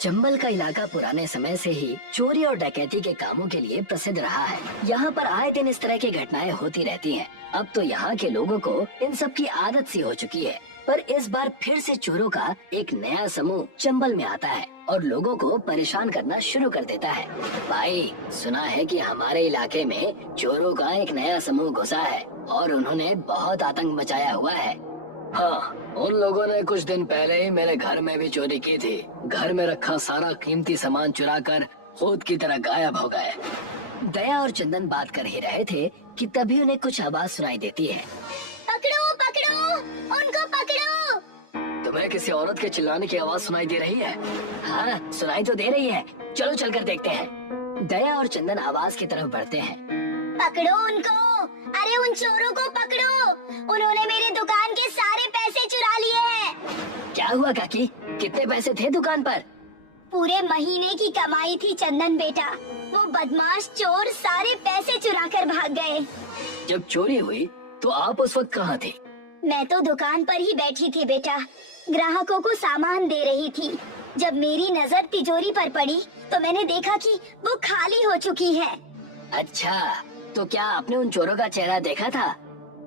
चंबल का इलाका पुराने समय से ही चोरी और डकैती के कामों के लिए प्रसिद्ध रहा है। यहाँ पर आए दिन इस तरह की घटनाएं होती रहती हैं। अब तो यहाँ के लोगों को इन सब की आदत सी हो चुकी है। पर इस बार फिर से चोरों का एक नया समूह चंबल में आता है और लोगों को परेशान करना शुरू कर देता है। भाई, सुना है कि हमारे इलाके में चोरों का एक नया समूह घुसा है और उन्होंने बहुत आतंक मचाया हुआ है। हाँ, उन लोगों ने कुछ दिन पहले ही मेरे घर में भी चोरी की थी। घर में रखा सारा कीमती सामान चुरा कर खुद की तरह गायब हो गए। दया और चंदन बात कर ही रहे थे कि तभी उन्हें कुछ आवाज सुनाई देती है। पकड़ो पकड़ो, उनको पकड़ो। तुम्हें किसी औरत के चिल्लाने की आवाज सुनाई दे रही है? हाँ, सुनाई तो दे रही है। चलो चलकर देखते हैं। दया और चंदन आवाज की तरफ बढ़ते हैं। पकड़ो उनको, अरे उन चोरों को पकड़ो, उन्होंने मेरी दुकान के सारे पैसे चुरा लिए हैं। क्या हुआ काकी? कितने पैसे थे दुकान पर? पूरे महीने की कमाई थी चंदन बेटा। वो बदमाश चोर सारे पैसे चुरा कर भाग गए। जब चोरी हुई तो आप उस वक्त कहाँ थे? मैं तो दुकान पर ही बैठी थी बेटा, ग्राहकों को सामान दे रही थी। जब मेरी नजर तिजोरी पर पड़ी तो मैंने देखा कि वो खाली हो चुकी है। अच्छा, तो क्या आपने उन चोरों का चेहरा देखा था?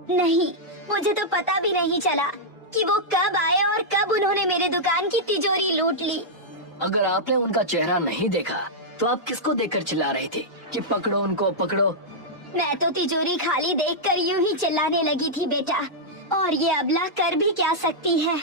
नहीं, मुझे तो पता भी नहीं चला कि वो कब आए और कब उन्होंने मेरे दुकान की तिजोरी लूट ली। अगर आपने उनका चेहरा नहीं देखा तो आप किसको देखकर चिल्ला रही थी कि पकड़ो उनको पकड़ो? मैं तो तिजोरी खाली देखकर यूं ही चिल्लाने लगी थी बेटा, और ये अबला कर भी क्या सकती है।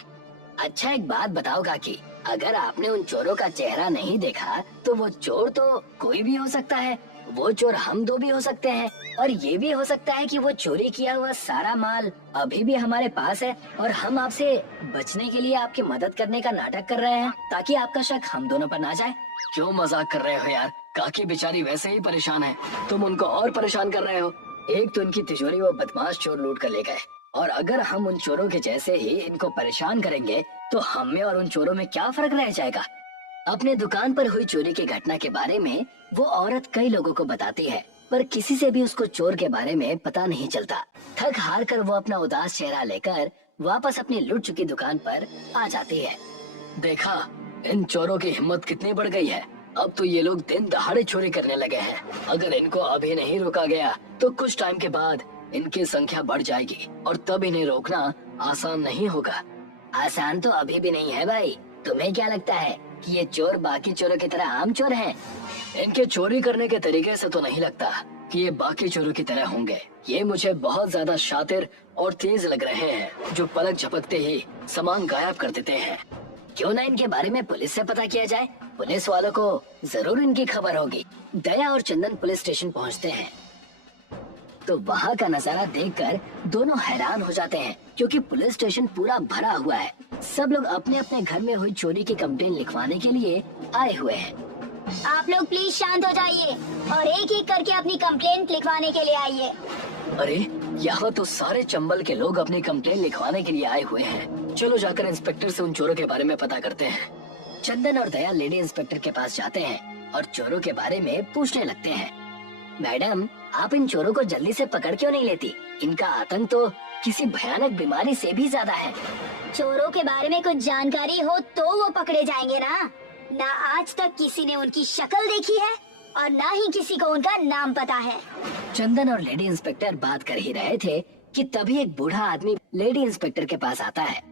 अच्छा, एक बात बताओ काकी, अगर आपने उन चोरों का चेहरा नहीं देखा तो वो चोर तो कोई भी हो सकता है। वो चोर हम दो भी हो सकते हैं, और ये भी हो सकता है कि वो चोरी किया हुआ सारा माल अभी भी हमारे पास है और हम आपसे बचने के लिए आपकी मदद करने का नाटक कर रहे हैं ताकि आपका शक हम दोनों पर ना जाए। क्यों मजाक कर रहे हो यार? काकी बेचारी वैसे ही परेशान है, तुम उनको और परेशान कर रहे हो। एक तो इनकी तिजोरी वो बदमाश चोर लूट कर ले गए, और अगर हम उन चोरों के जैसे ही इनको परेशान करेंगे तो हम में और उन चोरों में क्या फर्क रह जाएगा? अपने दुकान पर हुई चोरी की घटना के बारे में वो औरत कई लोगों को बताती है, पर किसी से भी उसको चोर के बारे में पता नहीं चलता। थक हार कर वो अपना उदास चेहरा लेकर वापस अपनी लूट चुकी दुकान पर आ जाती है। देखा, इन चोरों की हिम्मत कितनी बढ़ गई है। अब तो ये लोग दिन दहाड़े चोरी करने लगे हैं। अगर इनको अभी नहीं रोका गया तो कुछ टाइम के बाद इनकी संख्या बढ़ जाएगी और तब इन्हें रोकना आसान नहीं होगा। आसान तो अभी भी नहीं है भाई। तुम्हें क्या लगता है कि ये चोर बाकी चोरों की तरह आम चोर हैं? इनके चोरी करने के तरीके से तो नहीं लगता कि ये बाकी चोरों की तरह होंगे। ये मुझे बहुत ज्यादा शातिर और तेज लग रहे हैं, जो पलक झपकते ही सामान गायब कर देते हैं। क्यों ना इनके बारे में पुलिस से पता किया जाए? पुलिस वालों को जरूर इनकी खबर होगी। दया और चंदन पुलिस स्टेशन पहुंचते हैं तो वहाँ का नजारा देखकर दोनों हैरान हो जाते हैं, क्योंकि पुलिस स्टेशन पूरा भरा हुआ है। सब लोग अपने अपने घर में हुई चोरी की कंप्लेन लिखवाने के लिए आए हुए हैं। आप लोग प्लीज शांत हो जाइए और एक एक करके अपनी कंप्लेंट लिखवाने के लिए आइए। अरे, यहाँ तो सारे चंबल के लोग अपनी कंप्लेन लिखवाने के लिए आए हुए हैं। चलो जाकर इंस्पेक्टर से उन चोरों के बारे में पता करते हैं। चंदन और दया लेडी इंस्पेक्टर के पास जाते हैं और चोरों के बारे में पूछने लगते हैं। मैडम, आप इन चोरों को जल्दी से पकड़ क्यों नहीं लेती? इनका आतंक तो किसी भयानक बीमारी से भी ज्यादा है। चोरों के बारे में कुछ जानकारी हो तो वो पकड़े जाएंगे ना आज तक किसी ने उनकी शक्ल देखी है और ना ही किसी को उनका नाम पता है। चंदन और लेडी इंस्पेक्टर बात कर ही रहे थे कि तभी एक बूढ़ा आदमी लेडी इंस्पेक्टर के पास आता है।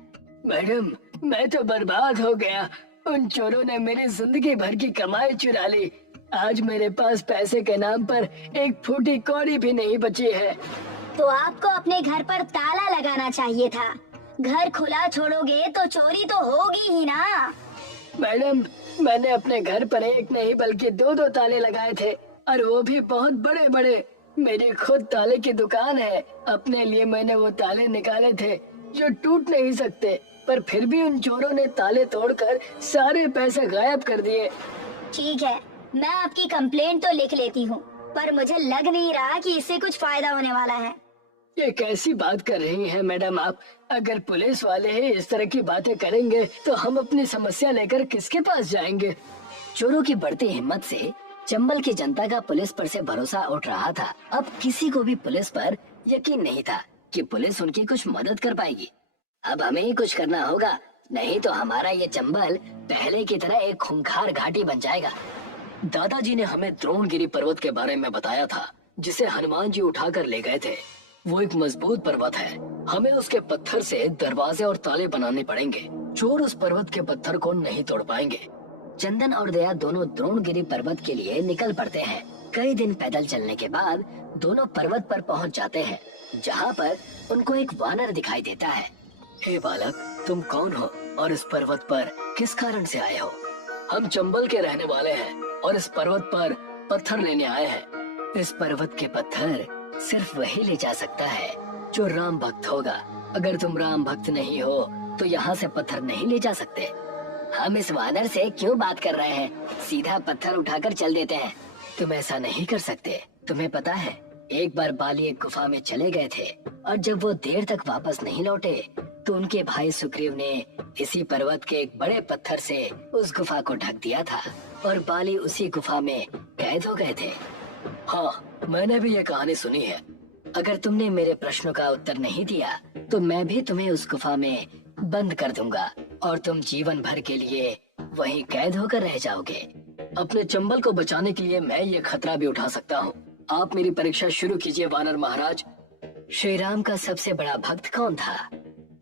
मैडम, मैं तो बर्बाद हो गया। उन चोरों ने मेरी जिंदगी भर की कमाई चुरा ली। आज मेरे पास पैसे के नाम पर एक फूटी कौड़ी भी नहीं बची है। तो आपको अपने घर पर ताला लगाना चाहिए था। घर खुला छोड़ोगे तो चोरी तो होगी ही ना। मैडम, मैंने अपने घर पर एक नहीं बल्कि दो दो ताले लगाए थे, और वो भी बहुत बड़े बड़े। मेरी खुद ताले की दुकान है। अपने लिए मैंने वो ताले निकाले थे जो टूट नहीं सकते, पर फिर भी उन चोरों ने ताले तोड़कर सारे पैसे गायब कर दिए। ठीक है, मैं आपकी कंप्लेंट तो लिख लेती हूँ, पर मुझे लग नहीं रहा कि इससे कुछ फायदा होने वाला है। ये कैसी बात कर रही हैं मैडम आप? अगर पुलिस वाले इस तरह की बातें करेंगे तो हम अपनी समस्या लेकर किसके पास जाएंगे? चोरों की बढ़ती हिम्मत से चंबल की जनता का पुलिस पर से भरोसा उठ रहा था। अब किसी को भी पुलिस पर यकीन नहीं था कि पुलिस उनकी कुछ मदद कर पाएगी। अब हमें ही कुछ करना होगा नहीं तो हमारा ये चंबल पहले की तरह एक खूंखार घाटी बन जाएगा। दादाजी ने हमें द्रोणगिरी पर्वत के बारे में बताया था, जिसे हनुमान जी उठाकर ले गए थे। वो एक मजबूत पर्वत है। हमें उसके पत्थर से दरवाजे और ताले बनाने पड़ेंगे। चोर उस पर्वत के पत्थर को नहीं तोड़ पाएंगे। चंदन और दया दोनों द्रोणगिरी पर्वत के लिए निकल पड़ते हैं। कई दिन पैदल चलने के बाद दोनों पर्वत पर पहुंच जाते हैं, जहां पर उनको एक वानर दिखाई देता है। हे बालक, तुम कौन हो और इस पर्वत पर किस कारण से आए हो? हम चंबल के रहने वाले हैं और इस पर्वत पर पत्थर लेने आए हैं। इस पर्वत के पत्थर सिर्फ वही ले जा सकता है जो राम भक्त होगा। अगर तुम राम भक्त नहीं हो तो यहाँ से पत्थर नहीं ले जा सकते। हम इस वानर से क्यों बात कर रहे हैं? सीधा पत्थर उठाकर चल देते हैं। तुम ऐसा नहीं कर सकते। तुम्हें पता है, एक बार बाली एक गुफा में चले गए थे और जब वो देर तक वापस नहीं लौटे तो उनके भाई सुग्रीव ने इसी पर्वत के एक बड़े पत्थर से उस गुफा को ढक दिया था और बाली उसी गुफा में कैद हो गए थे। हाँ, मैंने भी ये कहानी सुनी है। अगर तुमने मेरे प्रश्नों का उत्तर नहीं दिया तो मैं भी तुम्हें उस गुफा में बंद कर दूंगा और तुम जीवन भर के लिए वहीं कैद होकर रह जाओगे। अपने चंबल को बचाने के लिए मैं ये खतरा भी उठा सकता हूँ। आप मेरी परीक्षा शुरू कीजिए वानर महाराज। श्री राम का सबसे बड़ा भक्त कौन था?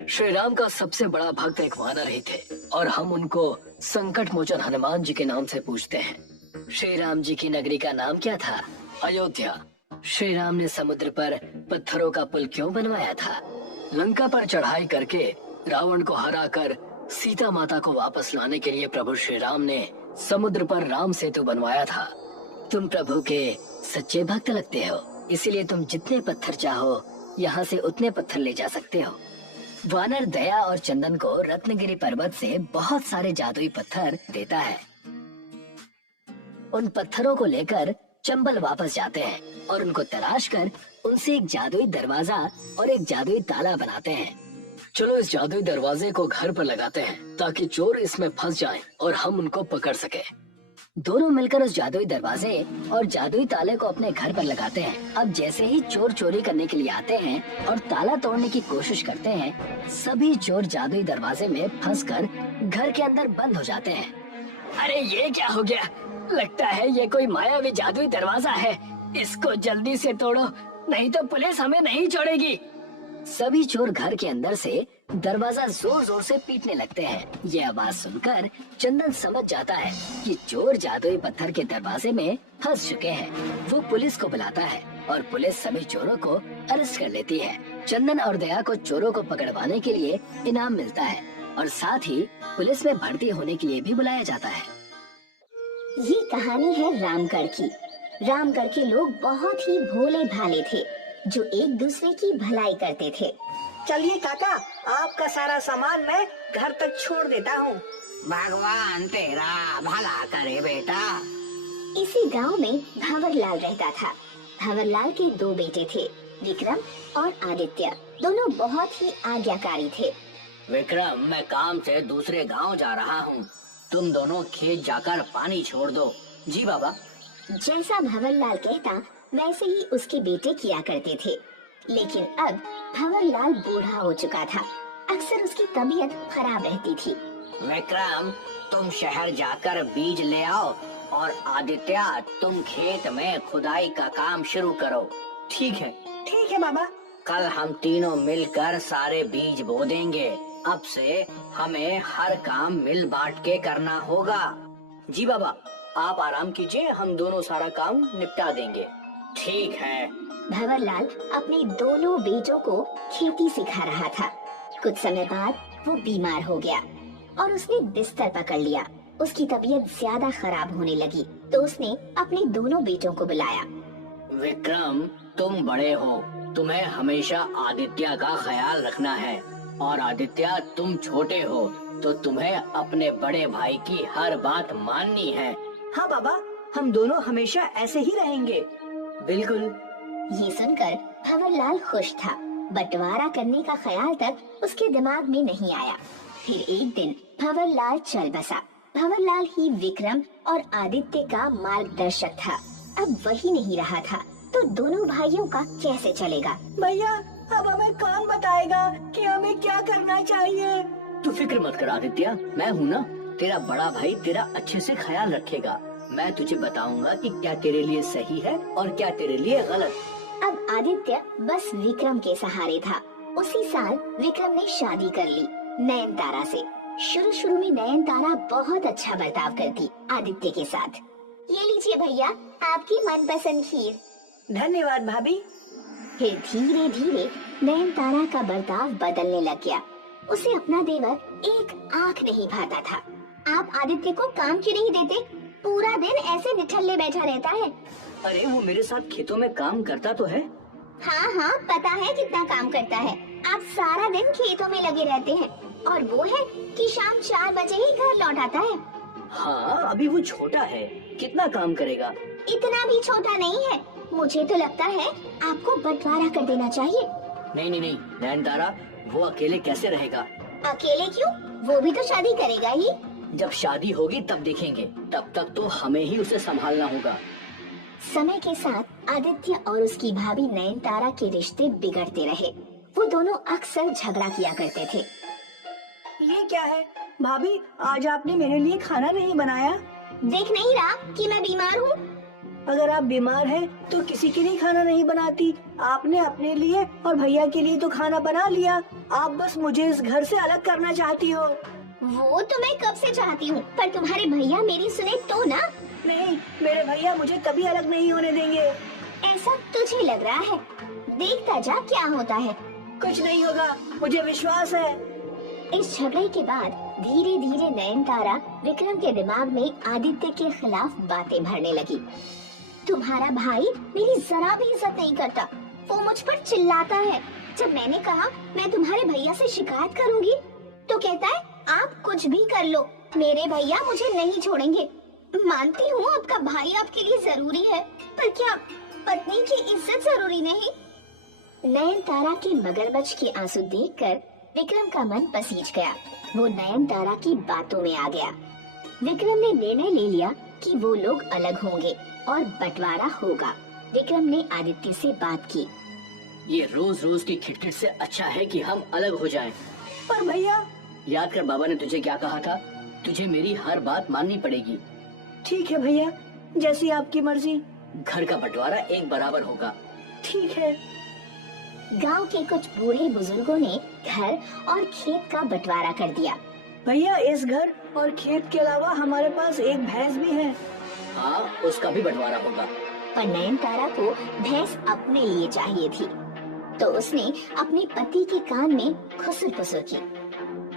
श्री राम का सबसे बड़ा भक्त एक वानर ही थे और हम उनको संकट मोचन हनुमान जी के नाम से पूछते हैं। श्री राम जी की नगरी का नाम क्या था? अयोध्या। श्री राम ने समुद्र पर पत्थरों का पुल क्यों बनवाया था? लंका पर चढ़ाई करके रावण को हराकर सीता माता को वापस लाने के लिए प्रभु श्री राम ने समुद्र पर राम सेतु बनवाया था। तुम प्रभु के सच्चे भक्त लगते हो, इसीलिए तुम जितने पत्थर चाहो यहाँ से उतने पत्थर ले जा सकते हो। वानर दया और चंदन को रत्नगिरी पर्वत से बहुत सारे जादुई पत्थर देता है। उन पत्थरों को लेकर चंबल वापस जाते हैं और उनको तलाश कर उनसे एक जादुई दरवाजा और एक जादुई ताला बनाते हैं। चलो इस जादुई दरवाजे को घर पर लगाते हैं ताकि चोर इसमें फंस जाएं और हम उनको पकड़ सके। दोनों मिलकर उस जादुई दरवाजे और जादुई ताले को अपने घर पर लगाते हैं। अब जैसे ही चोर चोरी करने के लिए आते हैं और ताला तोड़ने की कोशिश करते हैं, सभी चोर जादुई दरवाजे में फंसकर घर के अंदर बंद हो जाते हैं। अरे ये क्या हो गया? लगता है ये कोई मायावी जादुई दरवाजा है। इसको जल्दी से तोड़ो, नहीं तो पुलिस हमें नहीं छोड़ेगी। सभी चोर घर के अंदर से दरवाजा जोर जोर से पीटने लगते हैं। ये आवाज सुनकर चंदन समझ जाता है कि चोर जादुई पत्थर के दरवाजे में फंस चुके हैं। वो पुलिस को बुलाता है और पुलिस सभी चोरों को अरेस्ट कर लेती है। चंदन और दया को चोरों को पकड़वाने के लिए इनाम मिलता है और साथ ही पुलिस में भर्ती होने के लिए भी बुलाया जाता है। ये कहानी है रामगढ़ की। रामगढ़ के लोग बहुत ही भोले भाले थे जो एक दूसरे की भलाई करते थे। चलिए काका, आपका सारा सामान मैं घर तक छोड़ देता हूँ। भगवान तेरा भला करे बेटा। इसी गांव में भंवरलाल रहता था। भंवरलाल के दो बेटे थे, विक्रम और आदित्य। दोनों बहुत ही आज्ञाकारी थे। विक्रम, मैं काम से दूसरे गांव जा रहा हूँ। तुम दोनों खेत जाकर पानी छोड़ दो। जी बाबा। जैसा भंवरलाल कहता वैसे ही उसके बेटे किया करते थे। लेकिन अब भंवरलाल बूढ़ा हो चुका था। अक्सर उसकी तबीयत खराब रहती थी। विक्रम, तुम शहर जाकर बीज ले आओ और आदित्य, तुम खेत में खुदाई का काम शुरू करो। ठीक है बाबा। कल हम तीनों मिलकर सारे बीज बो देंगे। अब से हमें हर काम मिल बांट के करना होगा। जी बाबा, आप आराम कीजिए, हम दोनों सारा काम निपटा देंगे। ठीक है। भंवरलाल अपने दोनों बेटों को खेती सिखा रहा था। कुछ समय बाद वो बीमार हो गया और उसने बिस्तर पकड़ लिया। उसकी तबीयत ज्यादा खराब होने लगी तो उसने अपने दोनों बेटों को बुलाया। विक्रम, तुम बड़े हो, तुम्हें हमेशा आदित्य का ख्याल रखना है, और आदित्य, तुम छोटे हो तो तुम्हें अपने बड़े भाई की हर बात माननी है। हाँ बाबा, हम दोनों हमेशा ऐसे ही रहेंगे। बिल्कुल। ये सुनकर भंवरलाल खुश था। बंटवारा करने का ख्याल तक उसके दिमाग में नहीं आया। फिर एक दिन भंवरलाल चल बसा। भंवरलाल ही विक्रम और आदित्य का मार्गदर्शक था। अब वही नहीं रहा था तो दोनों भाइयों का कैसे चलेगा? भैया, अब हमें कौन बताएगा कि हमें क्या करना चाहिए? तू फिक्र मत कर आदित्य, मैं हूँ ना, तेरा बड़ा भाई तेरा अच्छे से ख्याल रखेगा। मैं तुझे बताऊंगा कि क्या तेरे लिए सही है और क्या तेरे लिए गलत। अब आदित्य बस विक्रम के सहारे था। उसी साल विक्रम ने शादी कर ली नयनतारा से। शुरू में नयनतारा बहुत अच्छा बर्ताव करती आदित्य के साथ। ये लीजिए भैया, आपकी मनपसंद खीर। धन्यवाद भाभी। फिर धीरे धीरे नयनतारा का बर्ताव बदलने लग गया। उसे अपना देवर एक आंख नहीं भाता था। आप आदित्य को काम क्यों नहीं देते? पूरा दिन ऐसे निठल्ले बैठा रहता है। अरे वो मेरे साथ खेतों में काम करता तो है। हाँ, पता है कितना काम करता है। आप सारा दिन खेतों में लगे रहते हैं और वो है कि शाम 4 बजे ही घर लौट आता है। हाँ, अभी वो छोटा है, कितना काम करेगा। इतना भी छोटा नहीं है। मुझे तो लगता है आपको बंटवारा कर देना चाहिए। नहीं नयनतारा, वो अकेले कैसे रहेगा? अकेले क्यों? वो भी तो शादी करेगा ही। जब शादी होगी तब देखेंगे, तब तक तो हमें ही उसे संभालना होगा। समय के साथ आदित्य और उसकी भाभी नयनतारा के रिश्ते बिगड़ते रहे। वो दोनों अक्सर झगड़ा किया करते थे। ये क्या है भाभी, आज आपने मेरे लिए खाना नहीं बनाया? देख नहीं रहा कि मैं बीमार हूँ? अगर आप बीमार हैं तो किसी के लिए खाना नहीं बनाती। आपने अपने लिए और भैया के लिए तो खाना बना लिया। आप बस मुझे इस घर से अलग करना चाहती हो। वो तो मैं कब से चाहती हूँ, पर तुम्हारे भैया मेरी सुने तो ना। नहीं, मेरे भैया मुझे कभी अलग नहीं होने देंगे। ऐसा तुझे लग रहा है? देखता जा क्या होता है। कुछ नहीं होगा, मुझे विश्वास है। इस झगड़े के बाद धीरे धीरे नयनतारा विक्रम के दिमाग में आदित्य के खिलाफ बातें भरने लगी। तुम्हारा भाई मेरी जरा भी इज्जत नहीं करता। वो मुझ पर चिल्लाता है। जब मैंने कहा मैं तुम्हारे भैया से शिकायत करूंगी तो कहता है आप कुछ भी कर लो, मेरे भैया मुझे नहीं छोड़ेंगे। मानती हूँ आपका भाई आपके लिए जरूरी है, पर क्या पत्नी की इज्जत जरूरी नहीं? नयनतारा के मगरमच्छ के आंसू देखकर विक्रम का मन पसीज गया। वो नयनतारा की बातों में आ गया। विक्रम ने निर्णय ले लिया कि वो लोग अलग होंगे और बंटवारा होगा। विक्रम ने आदित्य से बात की। ये रोज की खिटखिट से अच्छा है कि हम अलग हो जाएं। पर भैया, याद कर बाबा ने तुझे क्या कहा था, तुझे मेरी हर बात माननी पड़ेगी। ठीक है भैया, जैसी आपकी मर्जी। घर का बंटवारा एक बराबर होगा। ठीक है। गांव के कुछ बूढ़े बुजुर्गों ने घर और खेत का बंटवारा कर दिया। भैया, इस घर और खेत के अलावा हमारे पास एक भैंस भी है। हाँ, उसका भी बंटवारा होगा। पर नयनतारा को भैंस अपने लिए चाहिए थी, तो उसने अपने पति के कान में खुसर-पुसर की।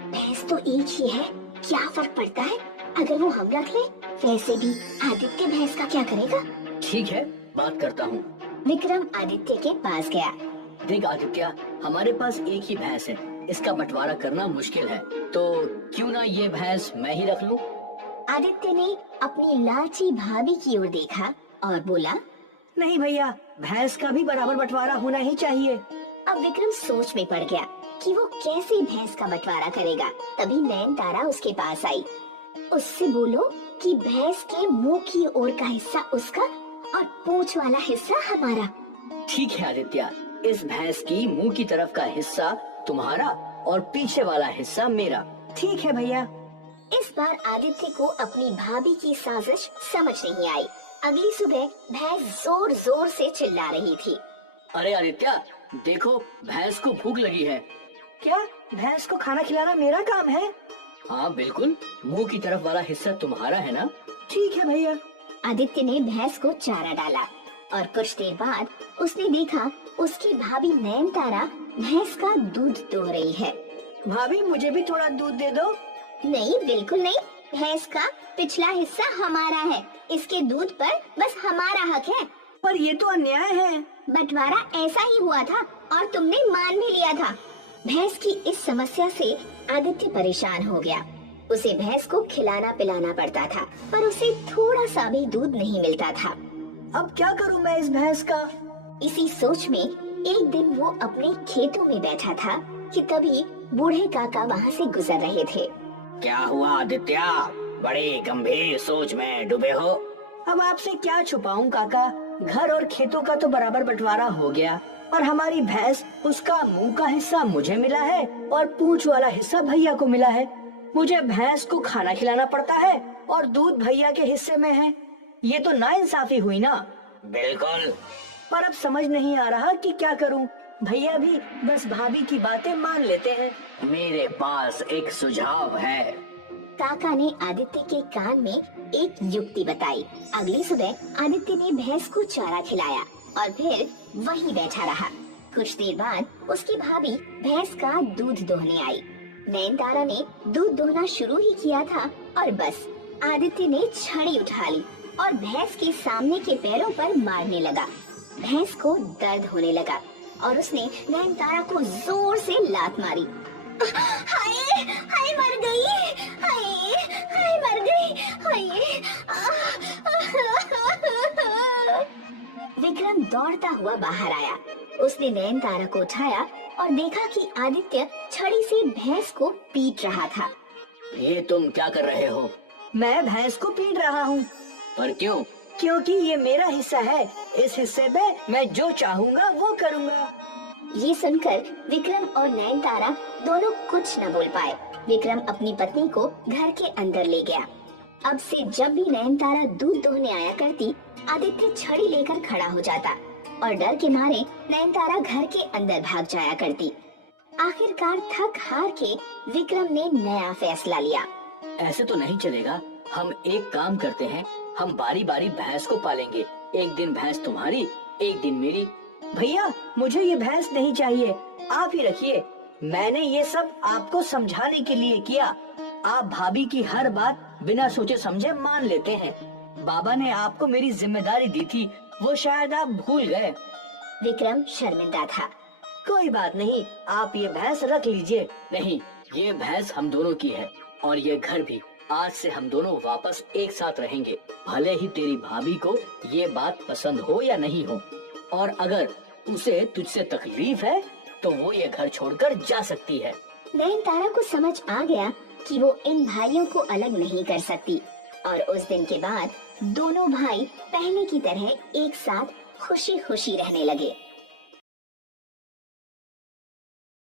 भैंस तो एक ही है, क्या फर्क पड़ता है अगर वो हम रख ले? वैसे भी आदित्य भैंस का क्या करेगा? ठीक है, बात करता हूँ। विक्रम आदित्य के पास गया। देख आदित्य, हमारे पास एक ही भैंस है, इसका बंटवारा करना मुश्किल है, तो क्यों ना ये भैंस मैं ही रख लूं? आदित्य ने अपनी लालची भाभी की ओर देखा और बोला, नहीं भैया, भैंस का भी बराबर बंटवारा होना ही चाहिए। अब विक्रम सोच में पड़ गया कि वो कैसे भैंस का बंटवारा करेगा। तभी नयनतारा उसके पास आई। उससे बोलो कि भैंस के मुंह की ओर का हिस्सा उसका और पूंछ वाला हिस्सा हमारा। ठीक है आदित्य, इस भैंस की मुंह की तरफ का हिस्सा तुम्हारा और पीछे वाला हिस्सा मेरा। ठीक है भैया। इस बार आदित्य को अपनी भाभी की साजिश समझ नहीं आई। अगली सुबह भैंस जोर जोर से चिल्ला रही थी। अरे आदित्य, देखो भैंस को भूख लगी है। क्या भैंस को खाना खिलाना मेरा काम है? हाँ बिल्कुल, मुंह की तरफ वाला हिस्सा तुम्हारा है ना। ठीक है भैया। आदित्य ने भैंस को चारा डाला और कुछ देर बाद उसने देखा उसकी भाभी नयनतारा भैंस का दूध दो रही है। भाभी, मुझे भी थोड़ा दूध दे दो। नहीं, बिल्कुल नहीं। भैंस का पिछला हिस्सा हमारा है, इसके दूध पर बस हमारा हक है। पर ये तो अन्याय है। बंटवारा ऐसा ही हुआ था और तुमने मान भी लिया था। भैंस की इस समस्या से आदित्य परेशान हो गया। उसे भैंस को खिलाना पिलाना पड़ता था, पर उसे थोड़ा सा भी दूध नहीं मिलता था। अब क्या करूं मैं इस भैंस का? इसी सोच में एक दिन वो अपने खेतों में बैठा था कि तभी बूढ़े काका वहाँ से गुजर रहे थे। क्या हुआ आदित्य, बड़े गंभीर सोच में डूबे हो? अब आपसे क्या छुपाऊं काका, घर और खेतों का तो बराबर बंटवारा हो गया, और हमारी भैंस, उसका मुंह का हिस्सा मुझे मिला है और पूंछ वाला हिस्सा भैया को मिला है। मुझे भैंस को खाना खिलाना पड़ता है और दूध भैया के हिस्से में है। ये तो नाइंसाफी हुई ना। बिल्कुल। पर अब समझ नहीं आ रहा कि क्या करूं। भैया भी बस भाभी की बातें मान लेते हैं। मेरे पास एक सुझाव है। काका ने आदित्य के कान में एक युक्ति बताई। अगली सुबह आदित्य ने भैंस को चारा खिलाया और फिर वहीं बैठा रहा। कुछ देर बाद उसकी भाभी भैंस का दूध दोहने आई। नयनतारा ने दूध दोहना शुरू ही किया था और बस आदित्य ने छड़ी उठा ली और भैंस के सामने के पैरों पर मारने लगा। भैंस को दर्द होने लगा और उसने नयनतारा को जोर से लात मारी। हाय हाय मर गई, हाय हाय मर गई, हाय। विक्रम दौड़ता हुआ बाहर आया। उसने नयनतारा को उठाया और देखा कि आदित्य छड़ी से भैंस को पीट रहा था। ये तुम क्या कर रहे हो? मैं भैंस को पीट रहा हूँ। पर क्यों? क्योंकि ये मेरा हिस्सा है। इस हिस्से में मैं जो चाहूँगा वो करूँगा। ये सुनकर विक्रम और नयनतारा दोनों कुछ न बोल पाए। विक्रम अपनी पत्नी को घर के अंदर ले गया। अब से जब भी नयनतारा दूध दोहने आया करती, आदित्य छड़ी लेकर खड़ा हो जाता और डर के मारे नयनतारा घर के अंदर भाग जाया करती। आखिरकार थक हार के विक्रम ने नया फैसला लिया। ऐसे तो नहीं चलेगा। हम एक काम करते हैं, हम बारी बारी भैंस को पालेंगे। एक दिन भैंस तुम्हारी, एक दिन मेरी। भैया, मुझे ये भैंस नहीं चाहिए, आप ही रखिए। मैंने ये सब आपको समझाने के लिए किया। आप भाभी की हर बात बिना सोचे समझे मान लेते हैं। बाबा ने आपको मेरी जिम्मेदारी दी थी, वो शायद आप भूल गए। विक्रम शर्मिंदा था। कोई बात नहीं, आप ये भैंस रख लीजिए। नहीं, ये भैंस हम दोनों की है और ये घर भी। आज से हम दोनों वापस एक साथ रहेंगे, भले ही तेरी भाभी को ये बात पसंद हो या नहीं हो। और अगर उसे तुझसे तकलीफ है तो वो ये घर छोड़कर जा सकती है। नयनतारा को समझ आ गया कि वो इन भाइयों को अलग नहीं कर सकती और उस दिन के बाद दोनों भाई पहले की तरह एक साथ खुशी खुशी रहने लगे।